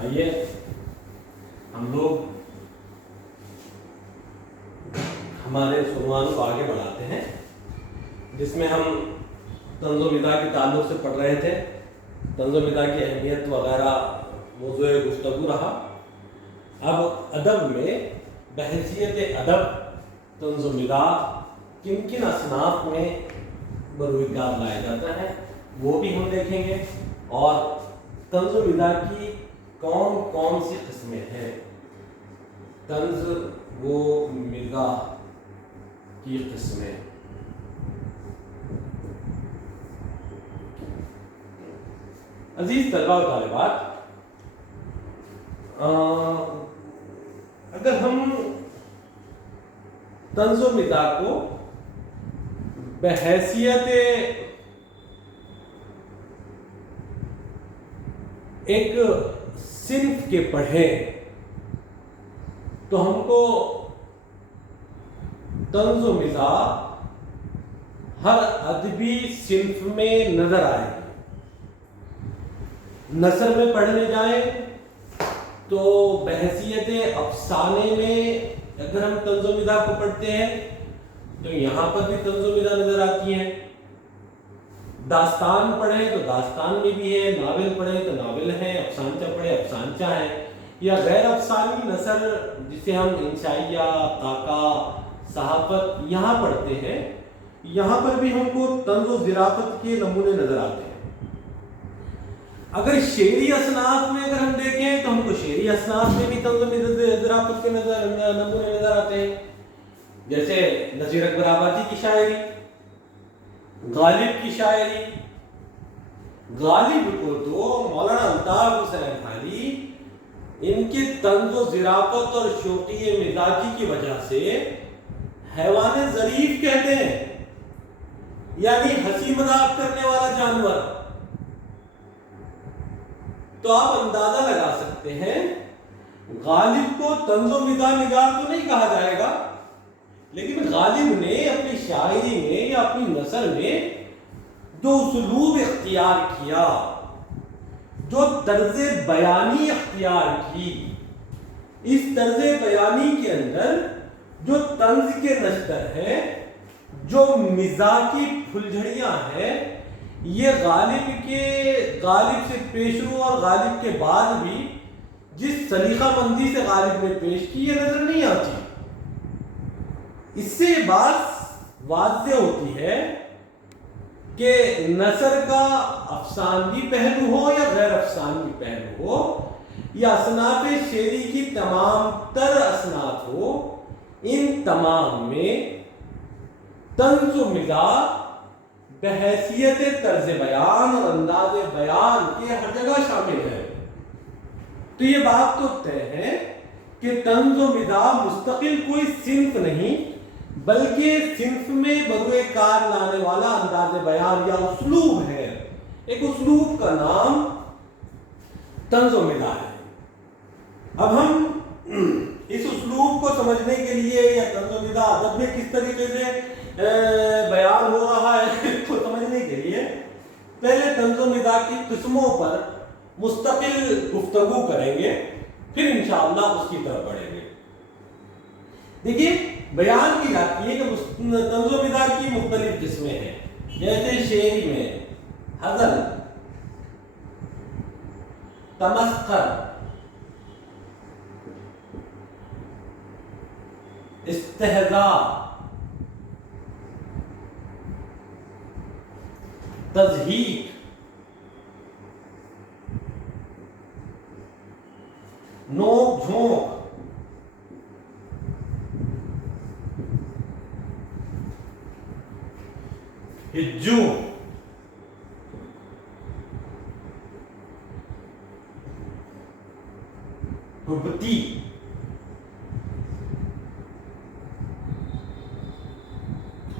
आइए हम लोग हमारे इस उन्वान को आगे बढ़ाते हैं, जिसमें हम तंज़ो-ओ-मिज़ाह के ताल्लुक़ से पढ़ रहे थे। तंज़ो-ओ-मिज़ाह की अहमियत वगैरह मौज़ूए गुफ्तगू रहा। अब अदब में बहैसियत अदब तंज़ो-ओ-मिज़ाह किन किन असनाफ में बरूकार लाया जाता है वो भी हम देखेंगे, और तंज़ो-ओ-मिज़ाह की कौन कौन सी किस्में हैं। तंज़ो-ओ-मिज़ाह की किस्में, अजीज तलबा व तालिबात, अगर हम तंज़ो-ओ-मिज़ाह को बहैसियत एक सिन्फ के पढ़ें तो हमको तंज़ो-ओ-मिज़ाह हर अदबी सिन्फ में नजर आएगी। नसर में पढ़ने जाएं तो बहैसियत अफसाने में अगर हम तंज़ो-ओ-मिज़ाह को पढ़ते हैं तो यहाँ पर भी तंज़ो-ओ-मिज़ाह नजर आती है। दास्तान पढ़े तो दास्तान में भी है, नावल पढ़े तो नावल है, अफसानचा पढ़े अफसानचा है, या गैर अफसानी नसर जिसे हम इंशाइया, ताका, सहाफत यहाँ पढ़ते हैं, यहाँ पर भी हमको तंज़ो-ज़िराफ़त के नमूने नजर आते हैं। अगर शेरी असनाफ में अगर हम देखें तो हमको शेरी असनाफ में भी तंज़ो-ज़िराफ़त के नमूने नजर आते हैं, जैसे नज़ीर अकबर आबादी की शायरी, गालिब की शायरी। गालिब को तो मौलाना अल्ताफ हुसैन खाली इनके तंज़ो-ज़िराफ़त और शौक़ी मिजाजी की वजह से हैवान ज़रीफ कहते हैं, यानी हंसी मजाक करने वाला जानवर। तो आप अंदाजा लगा सकते हैं गालिब को तंज़ो-ओ-मिज़ाह निगार तो नहीं कहा जाएगा, लेकिन गालिब ने अपनी शायरी में या अपनी नसर में जो उसलूब इख्तियार किया, जो तर्ज़े बयानी इख्तियार की, इस तर्ज़े बयानी के अंदर जो तंज़ के नश्तर है, जो मिज़ाकी फुलझड़ियाँ हैं, ये गालिब से पेशरू और गालिब के बाद भी जिस सलीक़ामंदी से गालिब ने पेश की, ये नजर नहीं आती। इससे बात वाज़ेह होती है कि नसर का अफसानवी पहलू हो या गैर अफसानवी पहलू हो, या असनाफ शेरी की तमाम तर असनाफ हो, इन तमाम में तंज़ो-ओ-मिज़ाह बहैसियत तर्ज़ बयान और अंदाज़ बयान के हर जगह शामिल है। तो ये बात तो तय है कि तंज़ो-ओ-मिज़ाह मुस्तकिल कोई सिन्फ नहीं, बल्कि सिन्फ में बरूए कार लाने वाला अंदाज़ बयान या उसलूब है। एक उसलूब का नाम तंज़ो-ओ-मिज़ाह है। अब हम इस उसलूब को समझने के लिए या तंज़ो-ओ-मिज़ाह अदब में किस तरीके से बयान हो रहा है को समझने के लिए पहले तंज़ो-ओ-मिज़ाह की किस्मों पर मुस्तकिल गुफ्तगू करेंगे, फिर इंशाअल्लाह उसकी तरफ बढ़ेंगे। देखिए, बयान की जाती है कि तंज़ो-ओ-मिज़ाह की मुख्तलिफ किस्में हैं, जैसे शेरी में हज़ल, तमस्खर, इस्तेहज़ा, तज़हीक, नोक झोंक, हिज्जू, हुब्बती,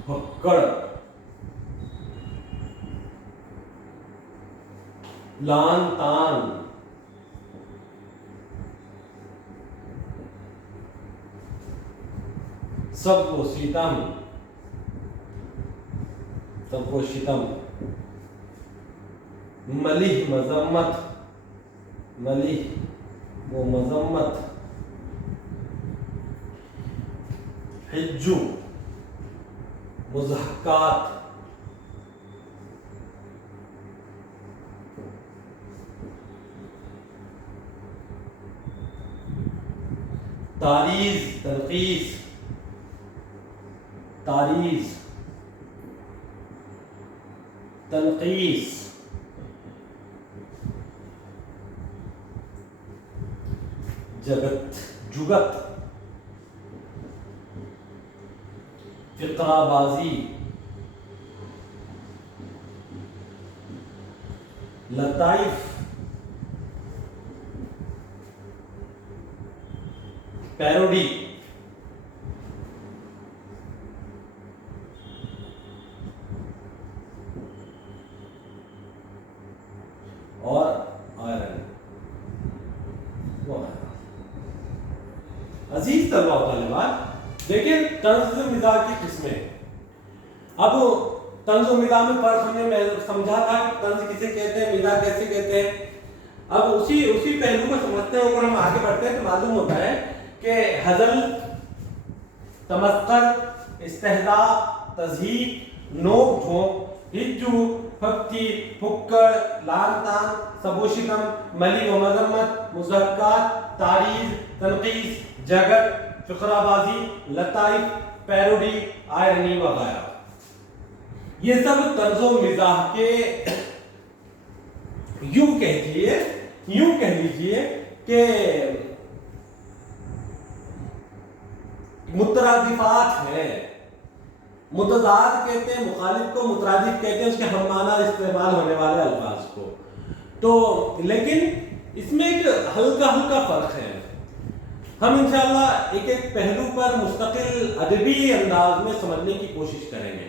हक्कड़, लान तान, सबको सीतम, सबको शितम, मलिह मजम्मत, मलिह वो मजम्मत, हिज्जू, मुज़हकात, तारीज़, तनकीस, तारीज़, तनकीस, जगत, जुगत, फिक्राबाजी, लताइफ, पैरोडी, और आयरन। अजीज तलबा व तालिबात, देखिए तंज़ मिज़ाज की किस्में। अब तंज़ व मिज़ाज में फर्क हमने समझा था कि तंज़ किसे कहते हैं, मिज़ाज कैसे कहते हैं। अब उसी पहलू को समझते हैं, ऊपर हम आगे बढ़ते हैं तो मालूम होता है कि हज़ल, तमस्कर, इस्तेहज़ा, तज़हीक, नोक झोंक, हिज्जू, फक्की, फुक्कर, लान तान, सबोशिकम, मली व मजम्मत, मुज़हकात, तारीज़, तनकीस, जगत, फिक्राबाजी, लताइफ, पैरोडी, आयरनी वगैरह, ये सब तंज़ो मिज़ाह के यूं कह लीजिए कि मुतरादिफात है। मुतज़ाद कहते हैं, मुखालिफ को मुतरादिफ कहते हैं, उसके हम माना इस्तेमाल होने वाले अल्फाज को। तो लेकिन इसमें एक हल्का फर्क है। हम इंशाअल्लाह एक एक पहलू पर मुस्तकिल अदबी अंदाज में समझने की कोशिश करेंगे।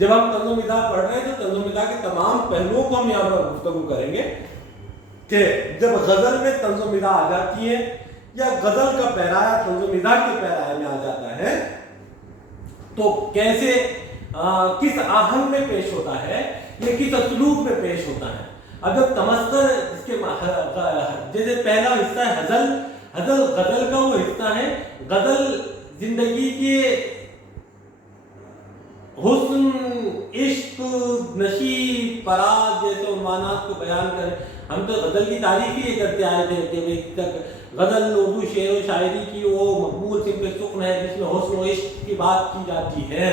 जब हम तंज़ो मिज़ाह पढ़ रहे हैं तो तंज़ो मिज़ाह के तमाम पहलुओं को हम यहाँ पर गुफ्तगू करेंगे कि जब गज़ल में तंज़ो मिज़ाह आ जाती है या गज़ल का पैराया तंज़ो मिज़ाह के पैराए में आ जाता है तो कैसे किस आहंग में पेश होता है या किस असलूब में पेश होता है। अगर तमस्कर इसके जैसे पहला हिस्सा है हज़ल गज़ल का वो हिस्सा है। गज़ल जिंदगी के हुस्न, इश्क, नशी, फराज जैसे मानात को बयान करें। हम तो गज़ल की तारीफ ही करते आए थे कि गज़ल उर्दू शेर व शायरी की वो मकबूल सिंपल सुख्न है जिसमें हुस्न व इश्क की बात की जाती है।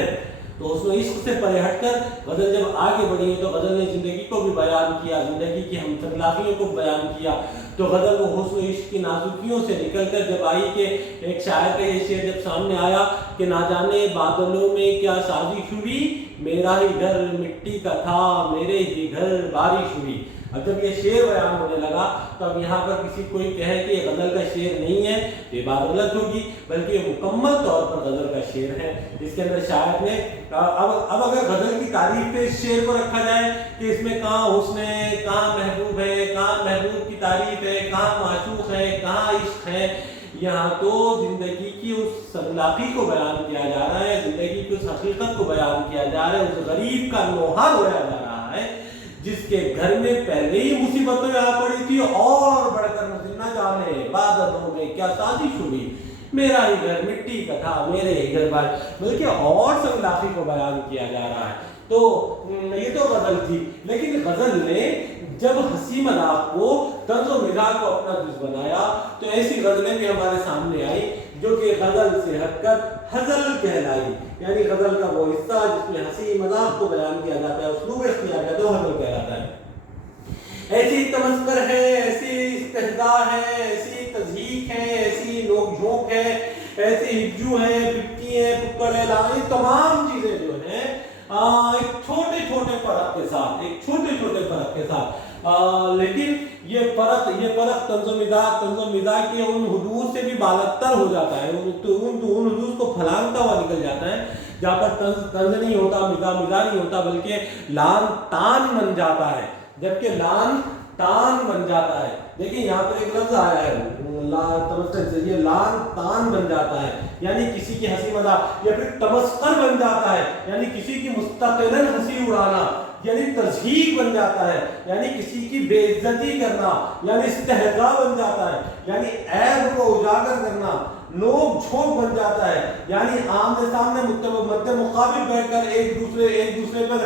तो हुस्न व इश्क से परे हटकर गज़ल जब आगे बढ़ी है तो गज़ल ने ज़िंदगी को भी बयान किया, ज़िंदगी की हमतकलाफियों को बयान किया। तो गज़ल वो हुस्न व इश्क की नाजुकियों से निकलकर जब आई कि एक शायर का ये शेर जब सामने आया कि ना जाने बादलों में क्या साजिश हुई, मेरा ही घर मिट्टी का था, मेरे ही घर बारिश हुई। अब जब ये शेर बयान होने लगा तो अब यहाँ पर किसी कोई कहे कि ये गज़ल का शेर नहीं है ये बात गलत होगी, बल्कि ये मुकम्मल तौर पर गज़ल का शेर है। इसके अंदर शायर ने अब अगर गज़ल की तारीफ पे इस शेर को रखा जाए कि इसमें कहाँ हुस्न है, कहाँ महबूब है, कहाँ महबूब की तारीफ है, कहाँ माशूक है, कहाँ इश्क है, यहाँ तो जिंदगी की उस सगलाफी को बयान किया जा रहा है, जिंदगी की उस हकीकत को बयान किया जा रहा है, उस गरीब का नोहा रोया जा रहा है जिसके घर में पहले ही मुसीबतें आ पड़ी थी और बढ़कर मुझे न जाने बादलों में क्या साजिश हुई, मेरा ही घर मिट्टी का था, मेरे ही घर बार, बल्कि और सगलाफी को बयान किया जा रहा है। तो ये तो गज़ल थी, लेकिन गज़ल ने जब हंसी मजाक को तंज़ो मिज़ाह को अपना जुज़ बनाया तो ऐसी गज़लें भी हमारे सामने आई जो कि गज़ल से हटकर हज़ल कहलाई, यानी गज़ल का वो हिस्सा जिसमें हंसी मजाक को बयान किया जाता है, उसलूब इख्तियार किया जाता है, हज़ल कहलाता है। ऐसी तमस्कर है, ऐसी इस्तेहज़ा है, ऐसी तज़हीक है, ऐसी नोक झोंक है, ऐसे हिज्जू है, फिक्की है, फुक्कड़ है, लानी, तमाम चीज़ें जो हैं एक छोटे छोटे फ़र्क के साथ लेकिन ये फ़र्क तंज़ो मिज़ाह के उन हुदूद से भी बालतर हो जाता है, उन हुदूद को फलांगता हुआ निकल जाता है जहाँ पर तंज़ नहीं होता, मिज़ाह नहीं होता, बल्कि लान तान बन जाता है। जबकि लान तान बन जाता है, देखिए यहाँ पर एक लफ्ज़ आया है ये लान तान बन जाता है, यानी किसी की हंसी मजाक, या फिर तमस्कर बन जाता है, यानी किसी की मुस्तक़िलन हंसी उड़ाना, यानी तज़हीक बन जाता है, यानी किसी की बेइज्जती करना, यानी इस्तेहज़ा बन जाता है, यानी ऐब को उजागर करना, नोक झोंक बन जाता है, यानी आमने सामने मध्य मुकाबिल बैठकर एक दूसरे पर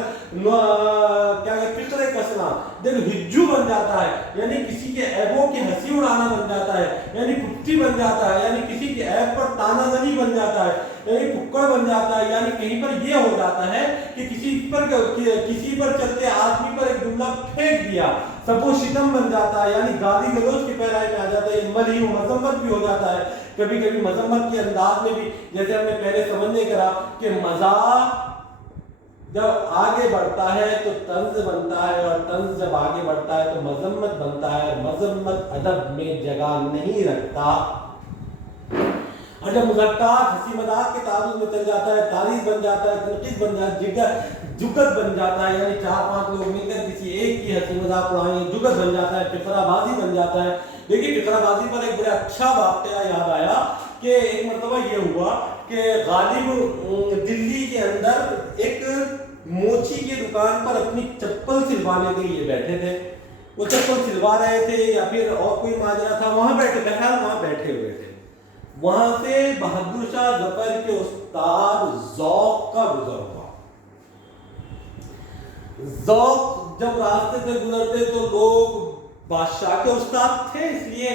क्या फिक्रे कसना, दिल हिज्जू बन जाता है, यानी किसी के ऐबों की हंसी उड़ाना बन जाता है, यानी पुट्टी बन जाता है, यानी किसी के ऐब पर तानाजनी बन जाता है, यानी पुक्कड़ बन जाता है, यानी कहीं पर ये हो जाता है कि किसी पर चलते आदमी पर एक जुमला फेंक दिया, सबो शितम बन जाता है, यानी गाली गलौज की पैराई में आ जाता है, मदही मजम्मत भी हो जाता है, कभी कभी मजम्मत के अंदाज में भी, जैसे हमने पहले समझने करा कि मजाक जब आगे बढ़ता है तो तंज बनता है, और तंज जब आगे बढ़ता है तो मजम्मत बनता है, और मजम्मत अदब में जगह नहीं रखता। और जब मुज़क्कात हंसी मजाक के तारुफ में चल जाता है, तारीफ बन जाता है, तनकीद बन जाता है, जुगत बन जाता है, यानी 4-5 लोग मिलकर किसी एक की हंसी मजाक उड़ाएंगे, जुगत बन जाता है, फिक्राबाजी बन जाता है। देखिए फिक्राबाजी पर एक बड़ा अच्छा वाक़या याद आया कि एक मरतबा ये हुआ कि गालिब दिल्ली के अंदर एक मोची की दुकान पर अपनी चप्पल सिलवाने के लिए बैठे थे। वो चप्पल सिलवा रहे थे या फिर और कोई माजरा था, वहां बैठे हुए थे। वहां से बहादुर शाह जफर के उस्ताद ज़ौक़ का गुजर हुआ। ज़ौक़ जब रास्ते से गुजरते तो लोग बादशाह के उस्ताद थे, इसलिए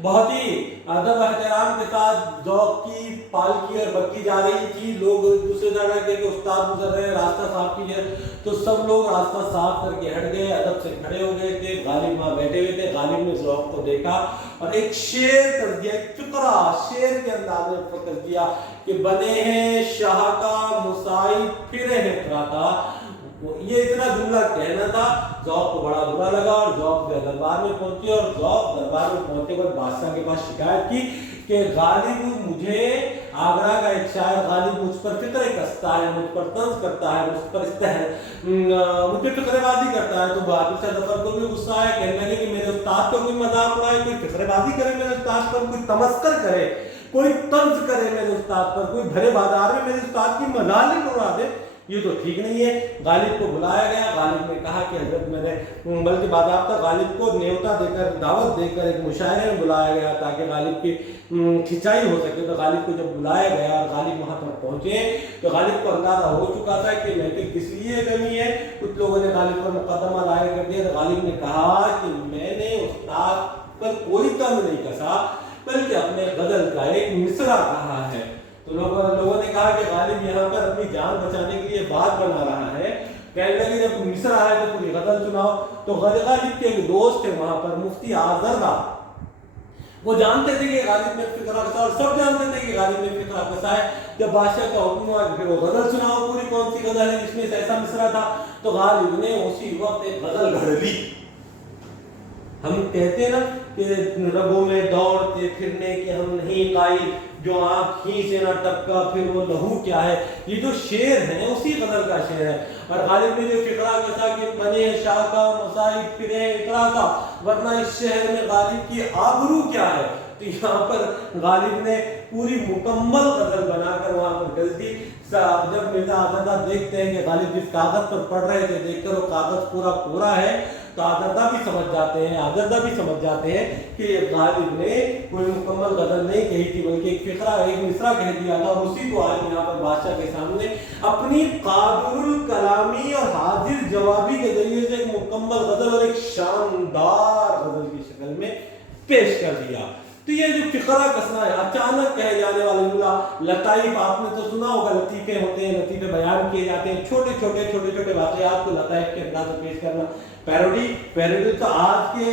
बहुत ही अदब एहतराम के साथ ज़ौक़ की पालकी और बक्की जा रही थी। लोग दूसरे तरह के उस्ताद गुजर रहे हैं, रास्ता साफ कीजिए, तो सब लोग रास्ता साफ करके हट गए, अदब से खड़े हो गए थे। गालिब वहां बैठे हुए थे। गालिब ने ज़ौक़ को देखा और एक शेर कर दिया, एक फिक्रा शेर के अंदाज में कर दिया कि बने हैं शाह का मुसाइब फिरे है त्राता। ये इतना जुमला कहना था। ज़ौक़ को बड़ा बुरा लगा और ज़ौक़ दरबार में पहुंचे, और ज़ौक़ दरबार में पहुंचने के बाद बादशाह के पास शिकायत की कि गालिब मुझे, आगरा का एक शायर, गालिब मुझ पर फिक्रे कसता है, मुझ पर तंज करता है, मुझ पर मुझ पर फिक्रेबाजी करता है। तो बहादुर शाह जफर को भी गुस्सा है, कहने लगे कि मेरे उस्ताद पर कोई मजाक उड़ाए, कोई फिक्रेबाजी करे मेरे उस्ताद पर, कोई तमस्कर करे, कोई तंज करे मेरे उस्ताद पर, कोई भरे बाजार में मेरे उस्ताद की मजाक उड़ा दे, ये तो ठीक नहीं है। गालिब को बुलाया गया। गालिब ने कहा कि हजरत मैंने, बल्कि बाज़ाब्ता गालिब को न्योता देकर, दावत देकर एक मुशायरे में बुलाया गया ताकि गालिब की खिंचाई हो सके। तो गालिब को जब बुलाया गया और गालिब वहाँ पर पहुँचे तो गालिब को अंदाजा हो चुका था कि महफिल किस लिए करनी है। कुछ लोगों ने गालिब पर मुकदमा दायर कर दिया। तो गालिब ने कहा कि मैंने उस्ताद पर कोई तंज नहीं कसा, बल्कि अपने गजल का एक मिसरा कहा है। तो लोगों ने कहा कि गालिब यहाँ पर अपनी जान बचाने के लिए बात बना रहा है। कहने लगे जब मिसरा है तो पूरी गजल सुनाओ। तो गालिब के एक दोस्त थे वहां पर, मुफ्ती आजरदा, वो जानते थे कि गालिब ने फिक्रा कसा, और सब जानते थे कि गालिब ने फिक्रा कसा है। जब बादशाह का हुक्म हुआ कि फिर वो गजल सुनाओ, पूरी कौन सी गजल है जिसमें ऐसा मिसरा था, तो गालिब ने उसी वक्त एक गजल घड़ ली। हम कहते हैं ना कि रगों में दौड़ते फिरने के हम नहीं कायल, जो आँख ही से ना टपका फिर वो लहू क्या है। ये जो शेर है उसी गजल का शेर है। और गालिब ने जो फिक्रा कसा कि बने शाह का मुसाइब फिरे इकरा का, वरना इस शहर में गालिब की आबरू क्या है। तो यहाँ पर गालिब ने पूरी मुकम्मल गजल बनाकर वहाँ पर गज दी। जब मिर्जा आजरदा देखते हैं कि गालिब जिस कागज पर पढ़ रहे थे, देखकर वो कागज पूरा है, तो आजरदा भी समझ जाते हैं कि गालिब ने कोई मुकम्मल गजल नहीं कही थी, बल्कि एक फिक्रा, एक मिसरा कह दिया था। और उसी को आज यहाँ पर बादशाह के सामने अपनी कादुरुल कलामी और हाजिर जवाबी के जरिए से एक मुकम्मल गजल और एक शानदार गजल की शक्ल में पेश कर दिया। तो ये जो फिक्रा कसना है, अचानक कहे जाने वाला जुमला, लताइफ आपने तो सुना होगा, लतीफे होते हैं, लतीफे बयान किए जाते हैं, छोटे छोटे वाक़यात को लताइफ के अंदाज में पेश करना। पैरोडी तो आज के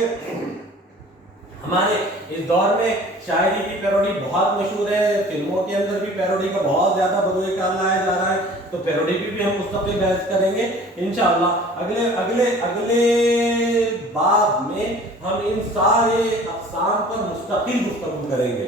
हमारे इस दौर में शायरी की पैरोडी बहुत मशहूर है। फिल्मों के अंदर भी पैरोडी का बहुत ज्यादा बदौर ख्याल लाया जा रहा है। तो पैरोडी भी हम मुस्तक़िल बहस करेंगे इंशाअल्लाह। अगले बाब में हम इन सारे अक़साम पर मुस्तक़िल गुफ्तगू करेंगे।